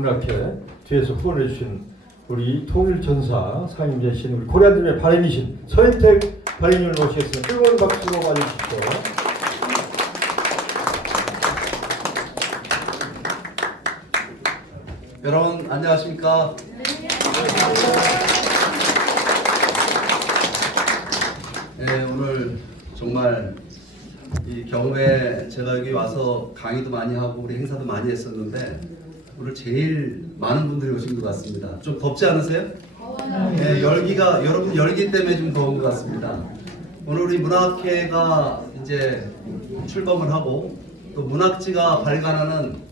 문학회 뒤에서 후원해 주신 우리 통일전사 상임 계신 우리 코리안드림의 발행이신 서인택 발행인을 모시겠습니다. 뜨거운 박수로 맞으십시오. 여러분 안녕하십니까? 네, 오늘 정말 이 경우에 제가 여기 와서 강의도 많이 하고 우리 행사도 많이 했었는데 오늘 제일 많은 분들이 오신 것 같습니다. 좀 덥지 않으세요? 네, 열기가 여러분 열기 때문에 좀 더운 것 같습니다. 오늘 우리 문학회가 이제 출범을 하고 또 문학지가 발간하는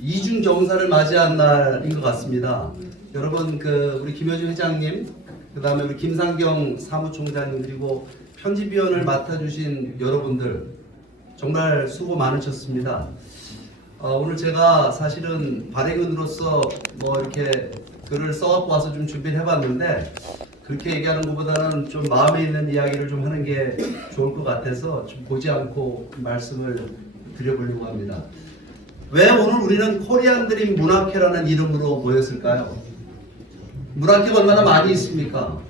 이중 경사를 맞이한 날인 것 같습니다. 여러분 우리 김효준 회장님, 그 다음에 우리 김상경 사무총장님 그리고 편집위원을 맡아주신 여러분들 정말 수고 많으셨습니다. 오늘 제가 사실은 발행인으로서 뭐 이렇게 글을 써갖고 와서 좀 준비를 해봤는데 그렇게 얘기하는 것보다는 좀 마음에 있는 이야기를 좀 하는 게 좋을 것 같아서 좀 보지 않고 말씀을 드려보려고 합니다. 왜 오늘 우리는 코리안드림 문학회라는 이름으로 모였을까요? 문학회가 얼마나 많이 있습니까?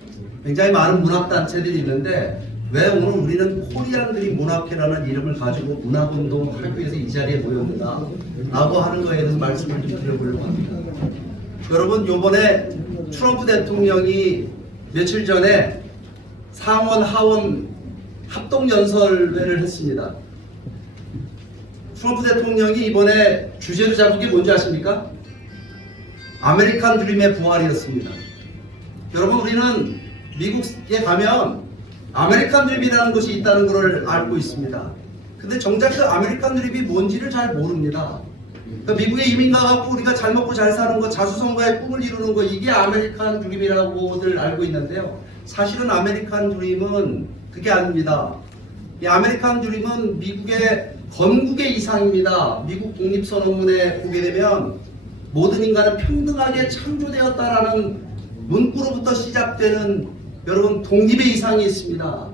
굉장히 많은 문학단체들이 있는데 왜 오늘 우리는 코리안드림 문학회라는 이름을 가지고 문학운동을 하기 위해서 이 자리에 모였는가 라고 하는 거에 대해서 말씀을 좀 드려보려고 합니다. 여러분 요번에 트럼프 대통령이 며칠 전에 상원 하원 합동연설회를 했습니다. 트럼프 대통령이 이번에 주제로 잡은 게 뭔지 아십니까? 아메리칸 드림의 부활이었습니다. 여러분 우리는 미국에 가면 아메리칸 드림이라는 것이 있다는 것을 알고 있습니다. 근데 정작 그 아메리칸 드림이 뭔지를 잘 모릅니다. 그러니까 미국에 이민 가갖고 우리가 잘 먹고 잘 사는 거, 자수성가의 꿈을 이루는 거 이게 아메리칸 드림이라고들 알고 있는데요. 사실은 아메리칸 드림은 그게 아닙니다. 이 아메리칸 드림은 미국의 건국의 이상입니다. 미국 독립선언문에 보게 되면 모든 인간은 평등하게 창조되었다라는 문구로부터 시작되는 여러분 독립의 이상이 있습니다.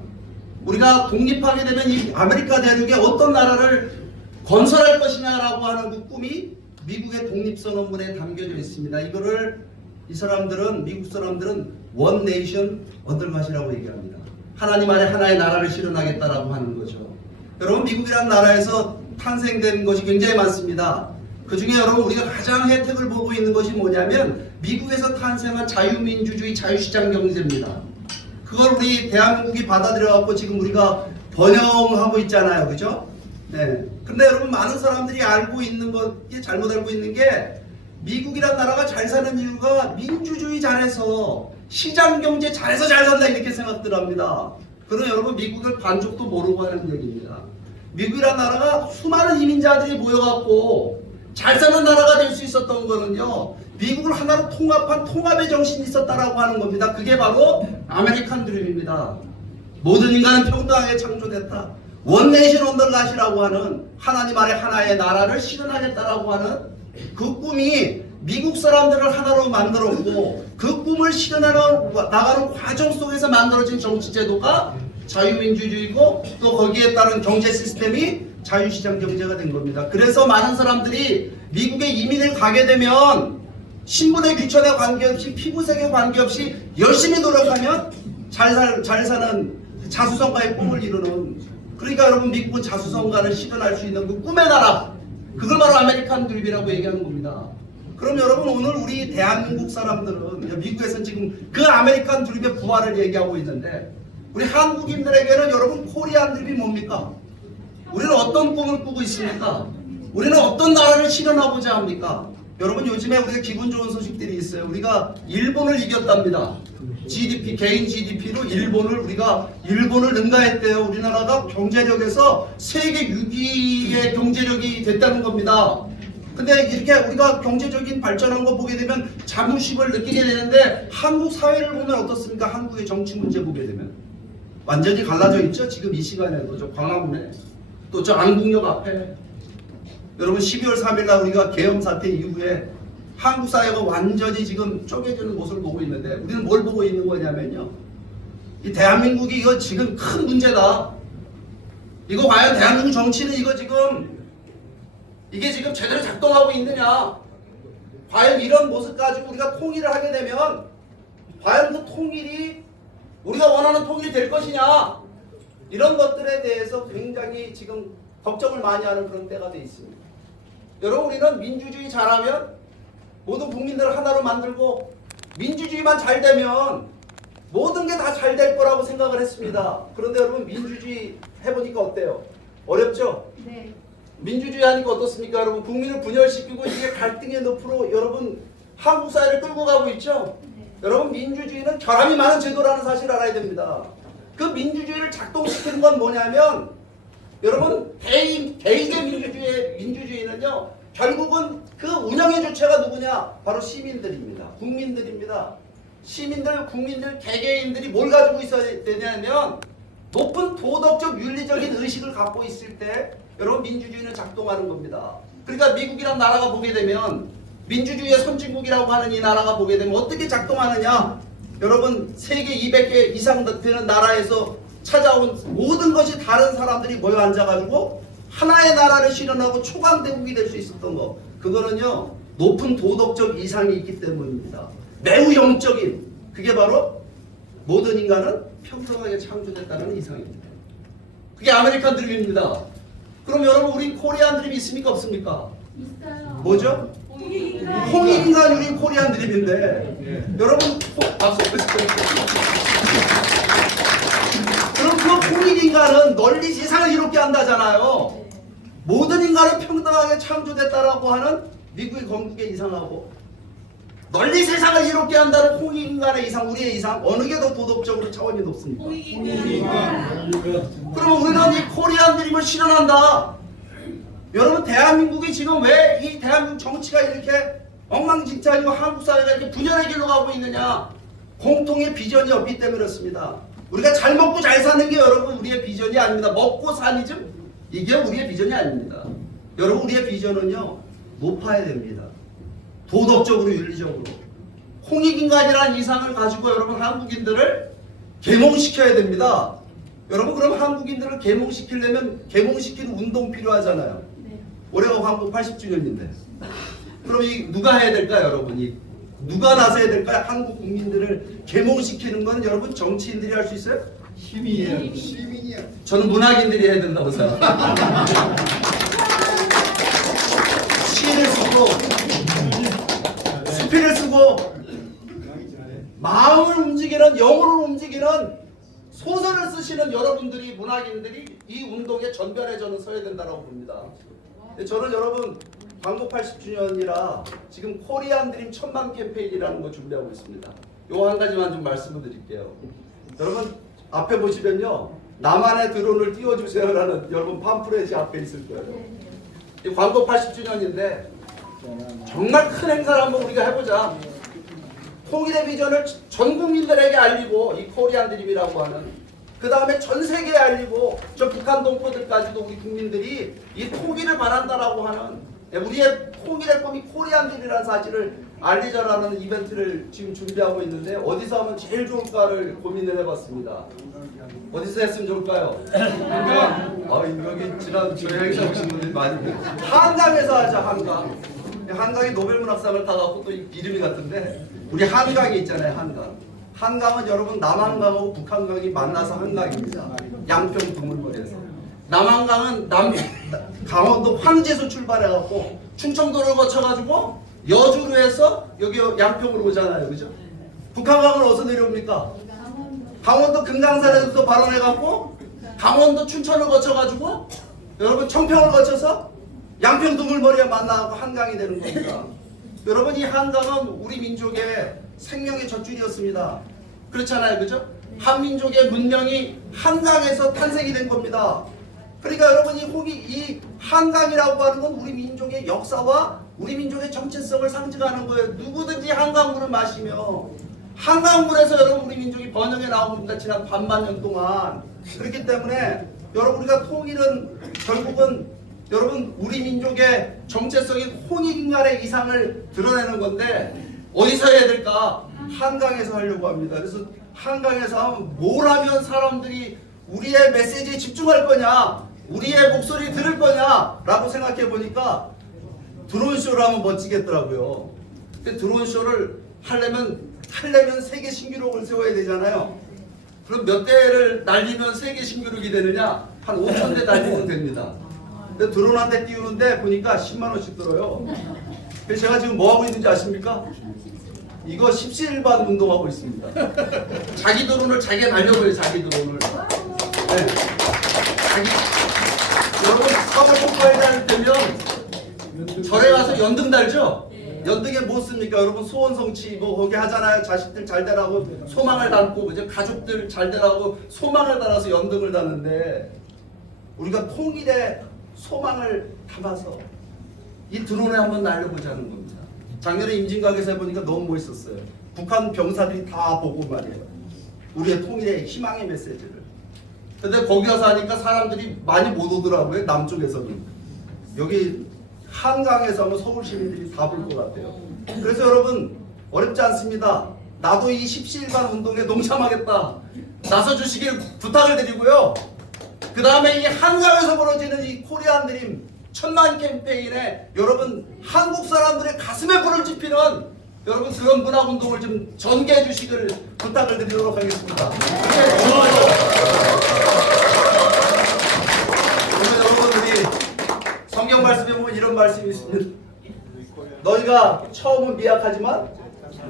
우리가 독립하게 되면 이 아메리카 대륙에 어떤 나라를 건설할 것이냐라고 하는 그 꿈이 미국의 독립선언문에 담겨져 있습니다. 이거를 이 사람들은 미국 사람들은 원 네이션 언더갓이라고 얘기합니다. 하나님 아래 하나의 나라를 실현하겠다라고 하는 거죠. 여러분 미국이라는 나라에서 탄생된 것이 굉장히 많습니다. 그 중에 여러분 우리가 가장 혜택을 보고 있는 것이 뭐냐면 미국에서 탄생한 자유민주주의 자유시장 경제입니다. 그걸 우리 대한민국이 받아들여갖고 지금 우리가 번영하고 있잖아요. 그죠? 네. 근데 여러분 많은 사람들이 알고 있는 것, 잘못 알고 있는 게 미국이란 나라가 잘 사는 이유가 민주주의 잘해서 시장 경제 잘해서 잘 산다 이렇게 생각들 합니다. 그럼 여러분 미국을 반쪽도 모르고 하는 얘기입니다. 미국이란 나라가 수많은 이민자들이 모여갖고 잘 사는 나라가 될 수 있었던 거는요. 미국을 하나로 통합한 통합의 정신이 있었다라고 하는 겁니다. 그게 바로 아메리칸 드림입니다. 모든 인간은 평등하게 창조됐다. 원네이션 언더갓이라고 하는 하나님 아래 하나의 나라를 실현하겠다라고 하는 그 꿈이 미국 사람들을 하나로 만들었고 그 꿈을 실현해 나가는 과정 속에서 만들어진 정치제도가 자유민주주의고 또 거기에 따른 경제 시스템이 자유시장 경제가 된 겁니다. 그래서 많은 사람들이 미국에 이민을 가게 되면 신분의 귀천에 관계없이 피부색에 관계없이 열심히 노력하면 잘 사는 자수성가의 꿈을 이루는, 그러니까 여러분 미국은 자수성가를 실현할 수 있는 그 꿈의 나라, 그걸 바로 아메리칸 드림이라고 얘기하는 겁니다. 그럼 여러분 오늘 우리 대한민국 사람들은 미국에서 지금 그 아메리칸 드림의 부활을 얘기하고 있는데 우리 한국인들에게는 여러분 코리안 드림이 뭡니까? 우리는 어떤 꿈을 꾸고 있습니까? 우리는 어떤 나라를 실현하고자 합니까? 여러분 요즘에 우리가 기분 좋은 소식들이 있어요. 우리가 일본을 이겼답니다. GDP, 개인 GDP로 우리가 일본을 능가했대요. 우리나라가 경제력에서 세계 6위의 경제력이 됐다는 겁니다. 근데 이렇게 우리가 경제적인 발전한 거 보게 되면 자부심을 느끼게 되는데 한국 사회를 보면 어떻습니까? 한국의 정치 문제 보게 되면 완전히 갈라져 있죠. 지금 이 시간에도 저 광화문에 또 저 안국역 앞에 여러분 12월 3일 날 우리가 계엄 사태 이후에 한국 사회가 완전히 지금 쪼개지는 모습을 보고 있는데 우리는 뭘 보고 있는 거냐면요. 이 대한민국이 이거 지금 큰 문제다. 이거 과연 대한민국 정치는 이게 지금 제대로 작동하고 있느냐. 과연 이런 모습 가지고 우리가 통일을 하게 되면 과연 그 통일이 우리가 원하는 통일이 될 것이냐, 이런 것들에 대해서 굉장히 지금 걱정을 많이 하는 그런 때가 돼 있습니다. 여러분, 우리는 민주주의 잘하면 모든 국민들을 하나로 만들고 민주주의만 잘 되면 모든 게 다 잘 될 거라고 생각을 했습니다. 그런데 여러분, 민주주의 해보니까 어때요? 어렵죠? 네. 민주주의 하니까 어떻습니까? 여러분, 국민을 분열시키고 이게 갈등의 늪으로 여러분 한국 사회를 끌고 가고 있죠? 네. 여러분, 민주주의는 결함이 많은 제도라는 사실을 알아야 됩니다. 그 민주주의를 작동시키는 건 뭐냐면, 여러분, 대의의 민주주의는요, 결국은 그 운영의 주체가 누구냐? 바로 시민들입니다. 국민들입니다. 시민들, 국민들, 개개인들이 뭘 가지고 있어야 되냐면 높은 도덕적, 윤리적인 의식을 갖고 있을 때 여러분, 민주주의는 작동하는 겁니다. 그러니까 미국이란 나라가 보게 되면, 민주주의의 선진국이라고 하는 이 나라가 보게 되면 어떻게 작동하느냐? 여러분, 세계 200개 이상 되는 나라에서 찾아온 모든 것이 다른 사람들이 모여 앉아가지고 하나의 나라를 실현하고 초강대국이 될 수 있었던 거, 그거는요 높은 도덕적 이상이 있기 때문입니다. 매우 영적인, 그게 바로 모든 인간은 평등하게 창조됐다는 이상입니다. 그게 아메리칸 드림입니다. 그럼 여러분, 우리 코리안 드림이 있습니까 없습니까? 있어요. 뭐죠? 홍익인간. 홍익인간이 우리 코리안 드림인데, 여러분, 박수 쳐주세요. 그럼 그 홍익인간은 널리 세상을 이롭게 한다잖아요. 모든 인간은 평등하게 창조됐다라고 하는 미국의 건국의 이상하고, 널리 세상을 이롭게 한다는 홍익인간의 이상, 우리의 이상, 어느 게 더 도덕적으로 차원이 높습니까? 그러면 우리는 이 코리안 드림을 실현한다. 여러분, 대한민국이 지금 왜 이 대한민국 정치가 이렇게 엉망진창이고 한국 사회가 이렇게 분열의 길로 가고 있느냐? 공통의 비전이 없기 때문에 그렇습니다. 우리가 잘 먹고 잘 사는 게 여러분 우리의 비전이 아닙니다. 먹고 사니즘, 이게 우리의 비전이 아닙니다. 여러분, 우리의 비전은요 높아야 됩니다. 도덕적으로, 윤리적으로. 홍익인간이라는 이상을 가지고 여러분 한국인들을 계몽시켜야 됩니다. 여러분, 그럼 한국인들을 계몽시키려면 계몽시키는 운동 필요하잖아요. 네. 올해가 광복 80주년인데 그럼 이 누가 해야 될까요, 여러분? 누가 나서야 될까요? 한국 국민들을 계몽시키는 건 여러분 정치인들이 할 수 있어요? 힘이에요. 시민이야. 저는 문학인들이 해야 된다고 생각합니다. 시를 쓰고 수필을 쓰고 마음을 움직이는, 영혼을 움직이는 소설을 쓰시는 여러분들이, 문학인들이 이 운동의 전변에 저는 서야 된다고 봅니다. 저는 여러분, 광복 80주년이라 지금 코리안 드림 1000만 캠페인이라는 거 준비하고 있습니다. 요 한 가지만 좀 말씀을 드릴게요. 여러분, 앞에 보시면요, 나만의 드론을 띄워주세요라는 여러분 팜프렛이 앞에 있을 거예요. 이 광복 80주년인데 정말 큰 행사를 한번 우리가 해보자. 통일의 비전을 전 국민들에게 알리고, 이 코리안 드림이라고 하는, 그 다음에 전 세계에 알리고, 저 북한 동포들까지도 우리 국민들이 이 통일을 바란다라고 하는, 우리의 통일의 꿈이 코리안 드림이라는 사실을 알리자라는 이벤트를 지금 준비하고 있는데, 어디서 하면 제일 좋을까를 고민을 해봤습니다. 어디서 했으면 좋을까요? 한강. 여기 지난 저희 행사 오신 분들이 많이 보고, 한강에서 하자. 한강이 노벨문학상을 타갖고 또 이름이 같은데, 우리 한강이 있잖아요. 한강은 여러분 남한강하고 북한강이 만나서 한강입니다. 양평 두물머리에서. 남한강은 강원도 황제에서 출발해갖고 충청도를 거쳐가지고 여주로 해서 여기 양평으로 오잖아요. 그죠? 북한강은 어디서 내려옵니까? 강원도 금강산에서 또 발원해갖고 강원도 춘천을 거쳐가지고 여러분 청평을 거쳐서 양평 두물머리에 만나갖고 한강이 되는 겁니다. 여러분, 이 한강은 우리 민족의 생명의 젖줄이었습니다. 그렇잖아요. 그죠? 한민족의 문명이 한강에서 탄생이 된 겁니다. 그러니까 여러분, 이 한강이라고 하는 건 우리 민족의 역사와 우리 민족의 정체성을 상징하는 거예요. 누구든지 한강물을 마시며, 한강물에서 여러분 우리 민족이 번영해 나온 겁니다. 지난 반만년 동안. 그렇기 때문에 여러분, 우리가 통일은 결국은 여러분 우리 민족의 정체성인 홍익인간의 이상을 드러내는 건데, 어디서 해야 될까? 한강에서 하려고 합니다. 그래서 한강에서 하면 뭘 하면 사람들이 우리의 메시지에 집중할 거냐, 우리의 목소리 들을 거냐 라고 생각해 보니까 드론쇼를 하면 멋지겠더라고요. 근데 드론 쇼를 하려면 세계 신기록을 세워야 되잖아요. 그럼 몇 대를 날리면 세계 신기록이 되느냐? 한 5,000대 날리면 됩니다. 근데 드론 한 대 띄우는데 보니까 10만 원씩 들어요. 그래서 제가 지금 뭐 하고 있는지 아십니까? 이거 17반 운동하고 있습니다. 자기 드론을 자기가 날려버려요. 자기 드론을. 네. 여러분 사고 폭발이 되면 절에 가서 연등 달죠? 연등에 뭐 씁니까? 여러분 소원 성취 뭐 거기 하잖아요. 자식들 잘 되라고 소망을 담고 이제 가족들 잘 되라고 소망을 달아서 연등을 다는데 우리가 통일의 소망을 담아서 이 드론에 한번 날려보자는 겁니다. 작년에 임진각에서 해보니까 너무 멋있었어요. 북한 병사들이 다 보고 말이에요. 우리의 통일의 희망의 메시지를. 근데 거기 가서 하니까 사람들이 많이 못 오더라고요. 남쪽에서는. 여기 한강에서 하면 서울 시민들이 다 볼 것 같아요. 그래서 여러분 어렵지 않습니다. 나도 이 17반 운동에 동참하겠다. 나서주시길 부탁을 드리고요. 그 다음에 이 한강에서 벌어지는 이 코리안 드림 1000만 캠페인에 여러분 한국 사람들의 가슴에 불을 지피는 여러분 그런 문화 운동을 좀 전개해 주시길 부탁을 드리도록 하겠습니다. 오늘 여러분 우리 성경 말씀에 보면 이런 말씀이 있습니다. 너희가 처음은 미약하지만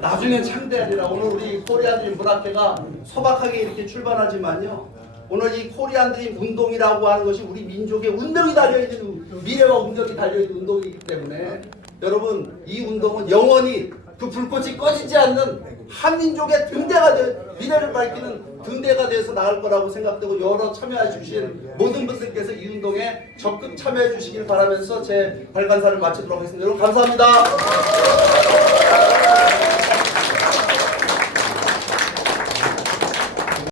나중엔 창대하리라. 오늘 우리 코리안 드림 문학회가 소박하게 이렇게 출발하지만요. 오늘 이 코리안 드림 운동이라고 하는 것이 우리 민족의 운명이 달려있는 미래와 운명이 달려있는 운동이기 때문에 여러분 이 운동은 영원히 그 불꽃이 꺼지지 않는 한민족의 등대가 되 미래를 밝히는 등대가 되어서 나갈 거라고 생각되고 여러 참여해 주신 모든 분들께서 이 운동에 적극 참여해 주시길 바라면서 제 발간사를 마치도록 하겠습니다. 여러분 감사합니다.